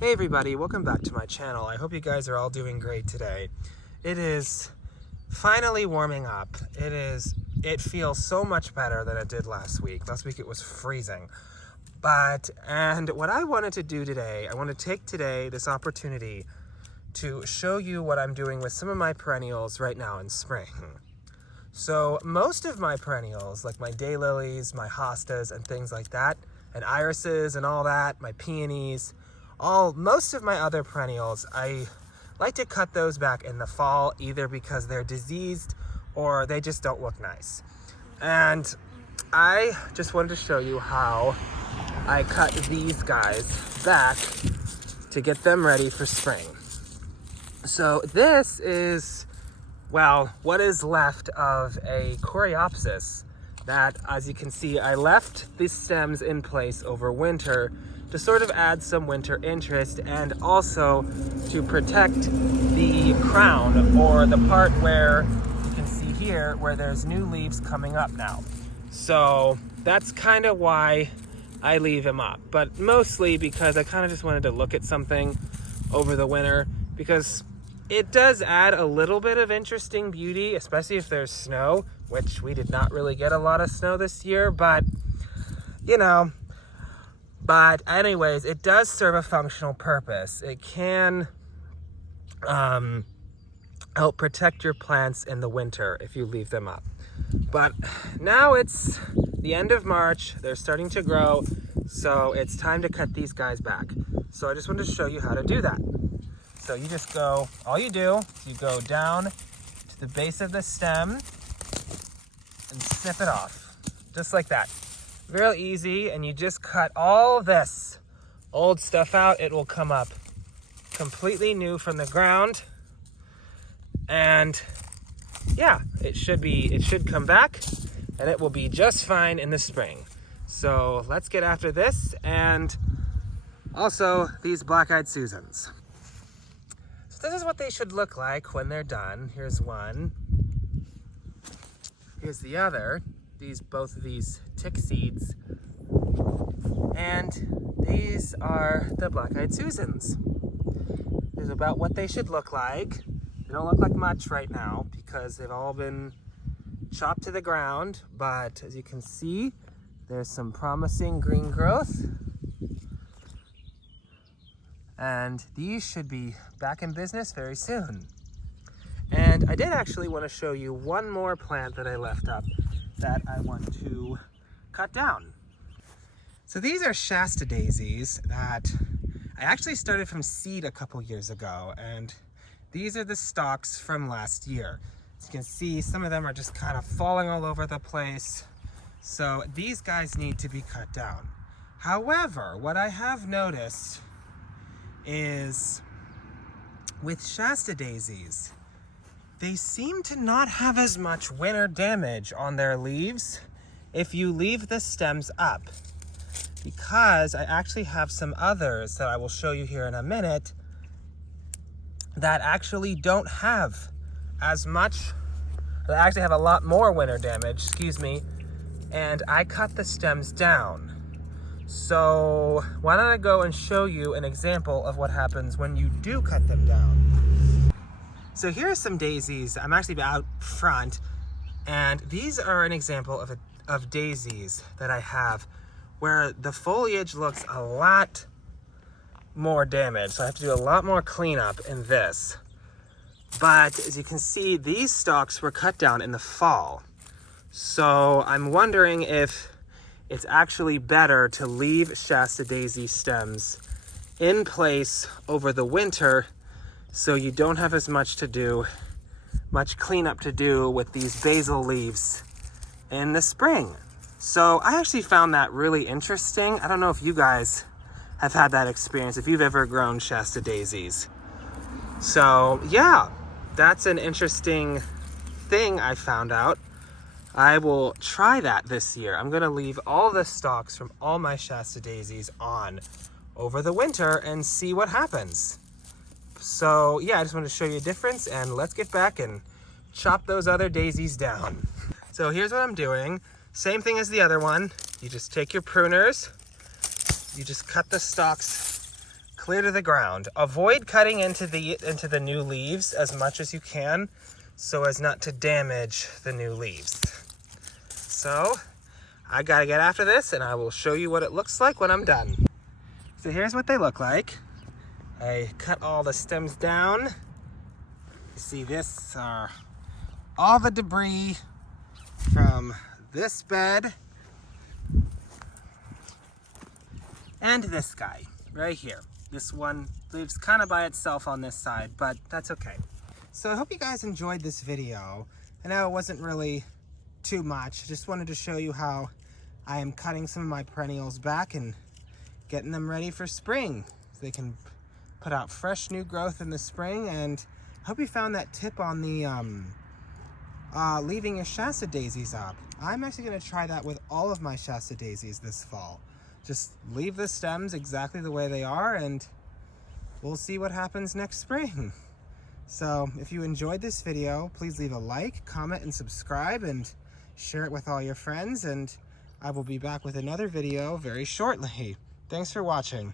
Hey everybody, welcome back to my channel. I hope you guys are all doing great today. It is finally warming up. It feels so much better than it did last week. Last week it was freezing. And what I wanted to do today, I want to take today this opportunity to show you what I'm doing with some of my perennials right now in spring. So most of my perennials, like my daylilies, my hostas and things like that, and irises and all that, my peonies, most of my other perennials, I like to cut those back in the fall, either because they're diseased or they just don't look nice. And I just wanted to show you how I cut these guys back to get them ready for spring. So this is, well, what is left of a coreopsis that, as you can see, I left these stems in place over winter to sort of add some winter interest and also to protect the crown, or the part where you can see here where there's new leaves coming up now. So that's kind of why I leave him up, but mostly because I kind of just wanted to look at something over the winter, because it does add a little bit of interesting beauty, especially if there's snow, which we did not really get a lot of snow this year, but you know. But anyways, it does serve a functional purpose. It can help protect your plants in the winter if you leave them up. But now it's the end of March, they're starting to grow, so it's time to cut these guys back. So I just wanted to show you how to do that. So you just go, all you do is you go down to the base of the stem and snip it off, just like that. Real easy, and you just cut all this old stuff out. It will come up completely new from the ground. And yeah, it should come back and it will be just fine in the spring. So let's get after this, and also these black-eyed Susans. So this is what they should look like when they're done. Here's one. Here's the other. Both of these tick seeds. And these are the black-eyed Susans. This is about what they should look like. They don't look like much right now because they've all been chopped to the ground, but as you can see, there's some promising green growth. And these should be back in business very soon. And I did actually want to show you one more plant that I left up that I want to cut down. So these are Shasta daisies that I actually started from seed a couple years ago, and these are the stalks from last year. As you can see, some of them are just kind of falling all over the place. So these guys need to be cut down. However, what I have noticed is with Shasta daisies, they seem to not have as much winter damage on their leaves if you leave the stems up. Because I actually have some others that I will show you here in a minute that actually don't have as much, they actually have a lot more winter damage, and I cut the stems down. So why don't I go and show you an example of what happens when you do cut them down. So here are some daisies. I'm actually out front, and these are an example of daisies that I have where the foliage looks a lot more damaged. So I have to do a lot more cleanup in this. But as you can see, these stalks were cut down in the fall. So I'm wondering if it's actually better to leave Shasta daisy stems in place over the winter so you don't have as much cleanup to do with these basil leaves in the spring. So I actually found that really interesting. I don't know if you guys have had that experience, if you've ever grown Shasta daisies. So yeah, that's an interesting thing I found out. I will try that this year. I'm gonna leave all the stalks from all my Shasta daisies on over the winter and see what happens. So yeah, I just wanted to show you a difference, and let's get back and chop those other daisies down. So here's what I'm doing. Same thing as the other one. You just take your pruners, you just cut the stalks clear to the ground. Avoid cutting into the new leaves as much as you can so as not to damage the new leaves. So I gotta get after this and I will show you what it looks like when I'm done. So here's what they look like. I cut all the stems down. You see, this are all the debris from this bed and this guy right here. This one lives kind of by itself on this side, but that's okay. So I hope you guys enjoyed this video. I know it wasn't really too much. Just wanted to show you how I am cutting some of my perennials back and getting them ready for spring so they can put out fresh new growth in the spring. And I hope you found that tip on the leaving your Shasta daisies up. I'm actually going to try that with all of my Shasta daisies this fall. Just leave the stems exactly the way they are and we'll see what happens next spring. So if you enjoyed this video, please leave a like, comment, and subscribe, and share it with all your friends, and I will be back with another video very shortly. Thanks for watching.